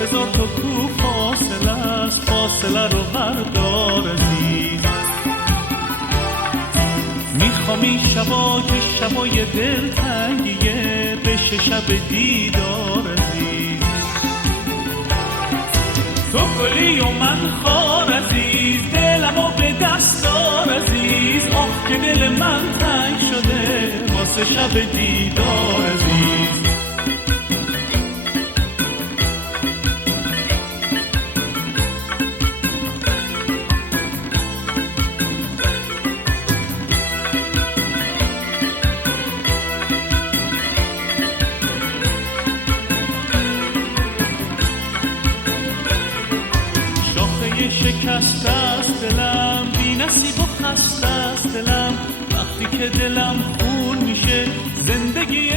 هزار تا کو فاصله است، فاصله رو بردار عزیز. میخوام این شبا که شبای دلتنگیه بشه شب دیدار عزیز. تو گلی و من خار عزیز، دلمو به دست دار عزیز. آخ که دل من تنگ شده واسه شب دیدار عزیز. شکسته است دلم، بی نصیب و خسته است دلم. وقتی که دلم خون میشه زندگی